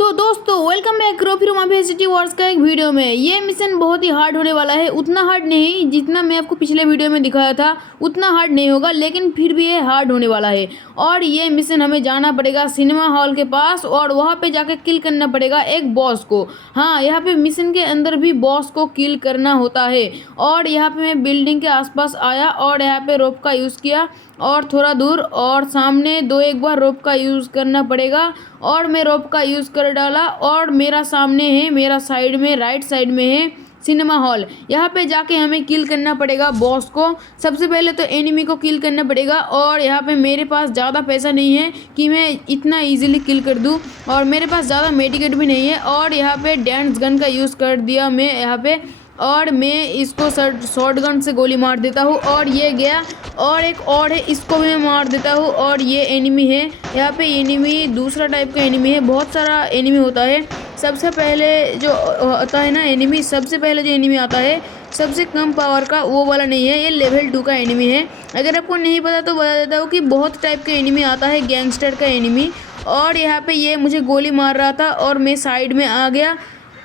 तो दोस्तों welcome back करो फिर हमारे सिटी वॉर्स का एक वीडियो में। ये मिशन बहुत ही हार्ड होने वाला है, उतना हार्ड नहीं जितना मैं आपको पिछले वीडियो में दिखाया था उतना हार्ड नहीं होगा, लेकिन फिर भी ये हार्ड होने वाला है। और ये मिशन हमें जाना पड़ेगा सिनेमा हॉल के पास और वहाँ पे जाके किल करना पड़ेगा एक बॉस को। हाँ, यहाँ पे मिशन के अंदर भी बॉस को किल करना होता है। और यहाँ पे मैं बिल्डिंग के आसपास आया और यहाँ पे रोप का यूज़ किया और थोड़ा दूर और सामने एक बार रोप का यूज़ करना पड़ेगा और मैं रोप का यूज़ कर डाला। और मेरा सामने है, मेरा साइड में राइट साइड में है सिनेमा हॉल। यहाँ पे जाके हमें किल करना पड़ेगा बॉस को। सबसे पहले तो एनिमी को किल करना पड़ेगा और यहाँ पे मेरे पास ज़्यादा पैसा नहीं है कि मैं इतना इजीली किल कर दूँ, और मेरे पास ज़्यादा मेडिकेट भी नहीं है। और यहाँ पे डांस गन का यूज़ कर दिया मैं यहाँ पे, और मैं इसको शॉर्ट गन से गोली मार देता हूँ और ये गया। और एक और है, इसको भी मैं मार देता हूँ। और ये एनिमी है, यहाँ पे एनिमी दूसरा टाइप का एनिमी है, बहुत सारा एनिमी होता है। सबसे पहले जो आता है ना एनिमी, सबसे पहले जो एनिमी आता है सबसे कम पावर का, वो वाला नहीं है, ये लेवल 2 का एनिमी है। अगर आपको नहीं पता तो बता देता हूँ कि बहुत टाइप का एनिमी आता है, गैंगस्टर का एनिमी। और यहाँ पे ये मुझे गोली मार रहा था और मैं साइड में आ गया।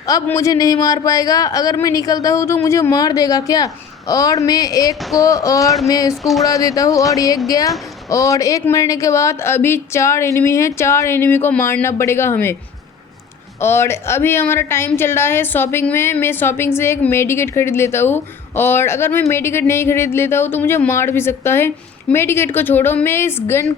अब मुझे नहीं मार पाएगा, अगर मैं निकलता हूँ तो मुझे मार देगा क्या। और मैं एक को और मैं इसको उड़ा देता हूँ और एक गया। और एक मरने के बाद अभी 4 एनिमी हैं, 4 एनिमी को मारना पड़ेगा हमें। और अभी हमारा टाइम चल रहा है शॉपिंग में। मैं शॉपिंग से एक मेडिकेट खरीद लेता हूँ, और अगर मैं मेडिकेट नहीं खरीद लेता हूँ तो मुझे मार भी सकता है। मेडिकेट को छोड़ो, मैं इस गन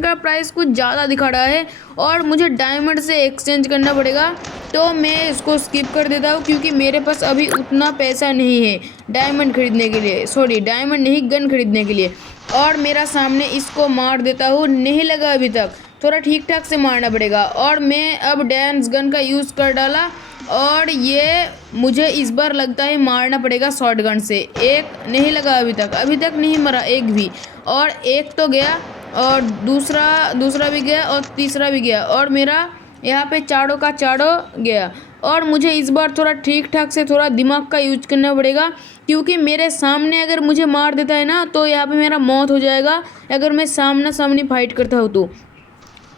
का प्राइस कुछ ज़्यादा दिखा रहा है और मुझे डायमंड से एक्सचेंज करना पड़ेगा, तो मैं इसको स्किप कर देता हूँ क्योंकि मेरे पास अभी उतना पैसा नहीं है डायमंड खरीदने के लिए, सॉरी डायमंड नहीं, गन खरीदने के लिए। और मेरा सामने इसको मार देता हूँ, नहीं लगा अभी तक, थोड़ा ठीक ठाक से मारना पड़ेगा। और मैं अब डांस गन का यूज़ कर डाला और ये मुझे इस बार लगता है मारना पड़ेगा शॉर्ट गन से। एक नहीं लगा अभी तक नहीं मरा एक भी। और एक तो गया और दूसरा भी गया और तीसरा भी गया, और मेरा यहाँ पे चारों का चारों गया। और मुझे इस बार थोड़ा ठीक ठाक से थोड़ा दिमाग का यूज करना पड़ेगा, क्योंकि मेरे सामने अगर मुझे मार देता है ना तो यहाँ पे मेरा मौत हो जाएगा अगर मैं सामना सामनी फाइट करता हूँ तो।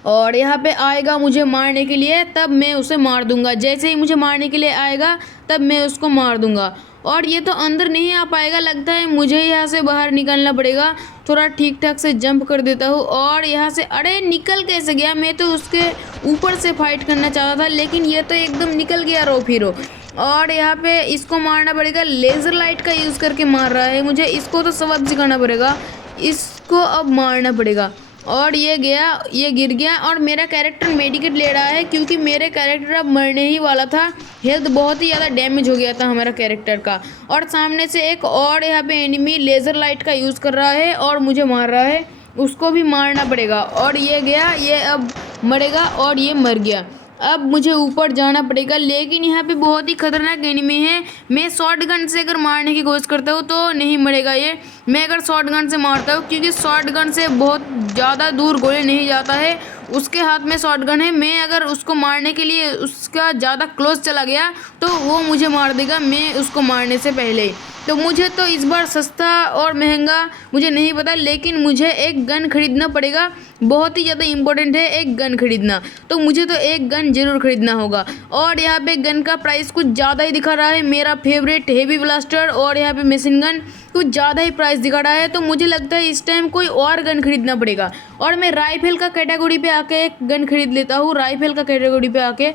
और यहाँ पे आएगा मुझे मारने के लिए, तब मैं उसे मार दूंगा। जैसे ही मुझे मारने के लिए आएगा तब मैं उसको मार दूंगा। और ये तो अंदर नहीं आ पाएगा, लगता है मुझे यहाँ से बाहर निकलना पड़ेगा। थोड़ा ठीक ठाक से जंप कर देता हूँ और यहाँ से, अरे निकल कैसे गया, मैं तो उसके ऊपर से फाइट करना चाहता था लेकिन ये तो एकदम निकल गया रो फिरो। और यहाँ पे इसको मारना पड़ेगा, लेज़र लाइट का यूज़ करके मार रहा है मुझे, इसको तो सबक सिखाना पड़ेगा, इसको अब मारना पड़ेगा। और ये गया, ये गिर गया। और मेरा कैरेक्टर मेडिकेट ले रहा है क्योंकि मेरे कैरेक्टर अब मरने ही वाला था, हेल्थ बहुत ही ज़्यादा डैमेज हो गया था हमारा कैरेक्टर का। और सामने से एक और यहाँ पे एनिमी लेज़र लाइट का यूज़ कर रहा है और मुझे मार रहा है, उसको भी मारना पड़ेगा। और ये गया, ये अब मरेगा और ये मर गया। अब मुझे ऊपर जाना पड़ेगा, लेकिन यहाँ पे बहुत ही खतरनाक एनिमी है। मैं शॉर्ट गन से अगर मारने की कोशिश करता हूँ तो नहीं मरेगा ये। मैं अगर शॉर्ट गन से मारता हूँ, क्योंकि शॉर्ट गन से बहुत ज़्यादा दूर गोली नहीं जाता है, उसके हाथ में शॉर्ट गन है। मैं अगर उसको मारने के लिए उसका ज़्यादा क्लोज चला गया तो वो मुझे मार देगा मैं उसको मारने से पहले। तो मुझे तो इस बार सस्ता और महंगा मुझे नहीं पता, लेकिन मुझे एक गन खरीदना पड़ेगा, बहुत ही ज़्यादा इम्पोर्टेंट है एक गन खरीदना। तो मुझे तो एक गन ज़रूर खरीदना होगा। और यहाँ पे गन का प्राइस कुछ ज़्यादा ही दिखा रहा है, मेरा फेवरेट हेवी ब्लास्टर और यहाँ पे मशीन गन कुछ ज़्यादा ही प्राइस दिखा रहा है, तो मुझे लगता है इस टाइम कोई और गन खरीदना पड़ेगा। और मैं राइफल का कैटेगरी पे आके एक गन खरीद लेता हूँ, राइफल का कैटेगरी पे आके।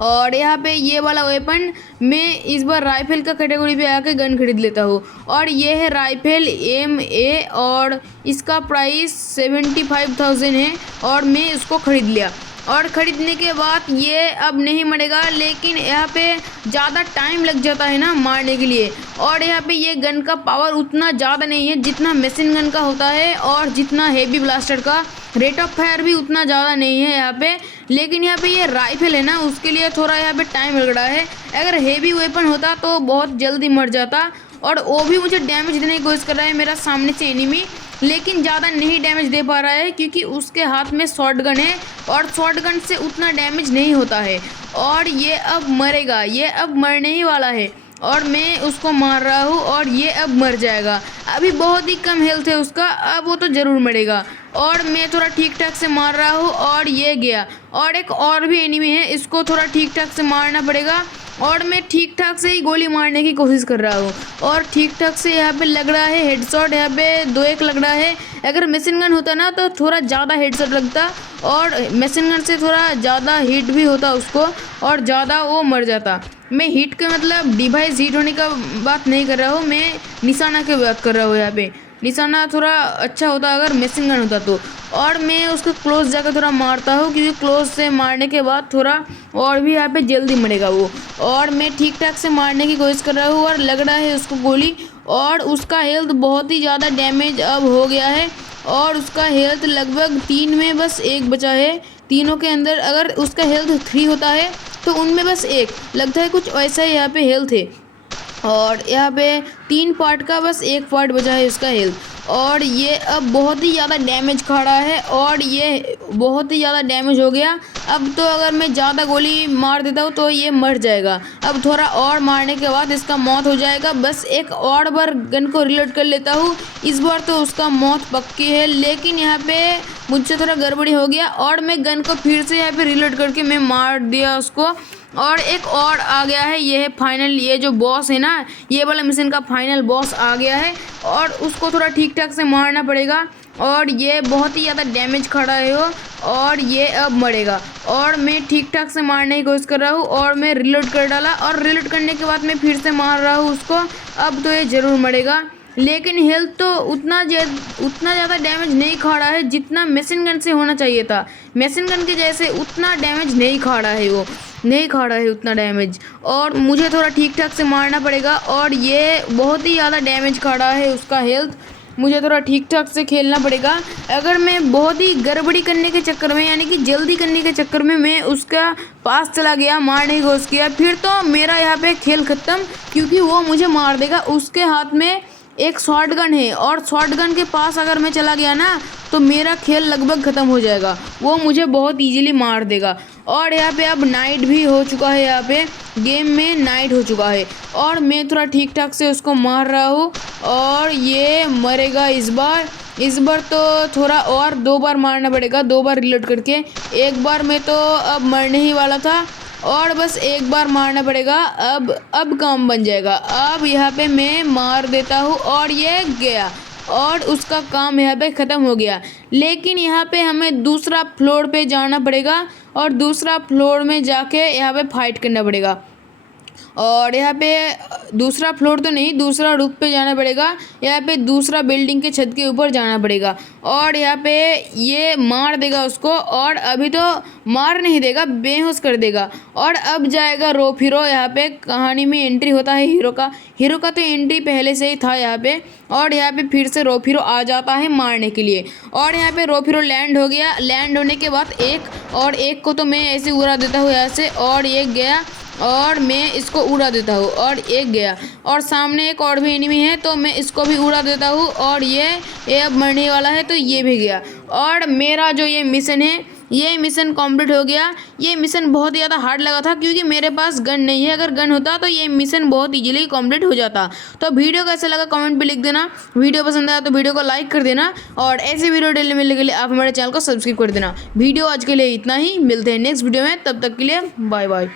और यहाँ पे ये वाला वेपन मैं इस बार राइफल का कैटेगरी पे आके गन खरीद लेता हूँ। और ये है राइफल MA और इसका प्राइस 75,000 है और मैं इसको ख़रीद लिया। और ख़रीदने के बाद ये अब नहीं मरेगा, लेकिन यहाँ पे ज़्यादा टाइम लग जाता है ना मारने के लिए। और यहाँ पे ये गन का पावर उतना ज़्यादा नहीं है जितना मशीन गन का होता है, और जितना हेवी ब्लास्टर का रेट ऑफ फायर भी उतना ज़्यादा नहीं है यहाँ पे। लेकिन यहाँ पे ये राइफल है ना, उसके लिए थोड़ा यहाँ पे टाइम लग रहा है। अगर हेवी वेपन होता तो बहुत जल्दी मर जाता। और वो भी मुझे डैमेज देने की कोशिश कर रहा है मेरा सामने से एनिमी, लेकिन ज़्यादा नहीं डैमेज दे पा रहा है क्योंकि उसके हाथ में शॉर्ट गन है और शॉर्ट गन से उतना डैमेज नहीं होता है। और ये अब मरेगा, ये अब मरने ही वाला है और मैं उसको मार रहा हूँ और ये अब मर जाएगा। अभी बहुत ही कम हेल्थ है उसका, अब वो तो ज़रूर मरेगा। और मैं थोड़ा ठीक ठाक से मार रहा हूँ और ये गया। और एक और भी एनिमी है, इसको थोड़ा ठीक ठाक से मारना पड़ेगा। और मैं ठीक ठाक से ही गोली मारने की कोशिश कर रहा हूँ और ठीक ठाक से यहाँ पे लग रहा है हेडशॉट। यहाँ पे 2-1 लग रहा है। अगर मशीन गन होता ना तो थोड़ा ज़्यादा हेडशॉट लगता और मशीन गन से थोड़ा ज़्यादा हिट भी होता उसको और ज़्यादा वो मर जाता। मैं हिट के मतलब डिवाइस हिट होने का बात नहीं कर रहा हूँ, मैं निशाना की बात कर रहा हूँ। यहाँ पे निशाना थोड़ा अच्छा होता अगर मशीन गन होता तो। और मैं उसको क्लोज जाकर थोड़ा मारता हूँ क्योंकि क्लोज से मारने के बाद थोड़ा और भी यहाँ पे जल्दी मरेगा वो। और मैं ठीक ठाक से मारने की कोशिश कर रहा हूँ और लग रहा है उसको गोली। और उसका हेल्थ बहुत ही ज़्यादा डैमेज अब हो गया है और उसका हेल्थ लगभग 3 में बस 1 बचा है। तीनों के अंदर अगर उसका हेल्थ 3 होता है तो उनमें बस 1 लगता है, कुछ ऐसा ही यहाँ पे हेल्थ है। और यहाँ पे 3 पार्ट का बस 1 पार्ट बचा है उसका हेल्थ। और ये अब बहुत ही ज़्यादा डैमेज खा रहा है और ये बहुत ही ज़्यादा डैमेज हो गया। अब तो अगर मैं ज़्यादा गोली मार देता हूँ तो ये मर जाएगा। अब थोड़ा और मारने के बाद इसका मौत हो जाएगा। बस एक और बार गन को रिलोड कर लेता हूँ, इस बार तो उसका मौत पक्की है। लेकिन यहाँ पे मुझसे थोड़ा गड़बड़ी हो गया और मैं गन को फिर से यहाँ पे रिलोड करके मैं मार दिया उसको। और एक और आ गया है, ये है फाइनल, ये जो बॉस है ना, ये वाला मिशन का फाइनल बॉस आ गया है और उसको थोड़ा ठीक ठाक से मारना पड़ेगा। और ये बहुत ही ज़्यादा डैमेज खा रहा है वो और ये अब मरेगा। और मैं ठीक ठाक से मारने की कोशिश कर रहा हूँ और मैं रिलोड कर डाला और रिलोड करने के बाद मैं फिर से मार रहा हूँ उसको। अब तो ये ज़रूर मरेगा। लेकिन हेल्थ तो उतना ज़्यादा डैमेज नहीं खा रहा है जितना मशीन गन से होना चाहिए था। मशीन गन के जैसे उतना डैमेज नहीं खा रहा है वो, नहीं खा रहा है उतना डैमेज। और मुझे थोड़ा ठीक ठाक से मारना पड़ेगा और ये बहुत ही ज़्यादा डैमेज खा रहा है उसका हेल्थ। मुझे थोड़ा ठीक ठाक से खेलना पड़ेगा। अगर मैं बहुत ही गड़बड़ी करने के चक्कर में यानी कि जल्दी करने के चक्कर में मैं उसका पास चला गया, मारने की कोशिश किया, फिर तो मेरा यहाँ पे खेल ख़त्म, क्योंकि वो मुझे मार देगा। उसके हाथ में एक शॉट गन है और शॉट गन के पास अगर मैं चला गया ना तो मेरा खेल लगभग ख़त्म हो जाएगा, वो मुझे बहुत इजीली मार देगा। और यहाँ पे अब नाइट भी हो चुका है, यहाँ पे गेम में नाइट हो चुका है और मैं थोड़ा ठीक ठाक से उसको मार रहा हूँ और ये मरेगा इस बार तो थोड़ा और 2 बार मारना पड़ेगा, 2 बार रिलोड करके। एक बार में तो अब मरने ही वाला था और बस एक बार मारना पड़ेगा। अब काम बन जाएगा। अब यहाँ पे मैं मार देता हूँ और ये गया और उसका काम यहाँ पे ख़त्म हो गया। लेकिन यहाँ पे हमें दूसरा फ्लोर पे जाना पड़ेगा और दूसरा फ्लोर में जाके यहाँ पे फाइट करना पड़ेगा। और यहाँ पे दूसरा फ्लोर तो नहीं, दूसरा रूफ पे जाना पड़ेगा। यहाँ पे दूसरा बिल्डिंग के छत के ऊपर जाना पड़ेगा और यहाँ पे ये मार देगा उसको और अभी तो मार नहीं देगा, बेहोश कर देगा। और अब जाएगा रोप हीरो। यहाँ पे कहानी में एंट्री होता है हीरो का तो एंट्री पहले से ही था यहाँ पे। और यहाँ पे फिर से रोप हीरो आ जाता है मारने के लिए और यहाँ पे रोप हीरो लैंड हो गया। लैंड होने के बाद एक को तो मैं ऐसे उड़ा देता हूँ यहाँ से और एक गया और मैं इसको उड़ा देता हूँ और एक गया। और सामने एक और भी एनिमी है तो मैं इसको भी उड़ा देता हूँ और ये अब मरने वाला है तो ये भी गया। और मेरा जो ये मिशन है ये मिशन कंप्लीट हो गया। ये मिशन बहुत ज़्यादा हार्ड लगा था क्योंकि मेरे पास गन नहीं है, अगर गन होता तो ये मिशन बहुत इजीली कंप्लीट हो जाता। तो वीडियो कैसा लगा कमेंट पे लिख देना। वीडियो पसंद आया तो वीडियो को लाइक कर देना और ऐसे वीडियो डेली मिलने के लिए आप हमारे चैनल को सब्सक्राइब कर देना। वीडियो आज के लिए इतना ही, मिलते हैं नेक्स्ट वीडियो में, तब तक के लिए बाय बाय।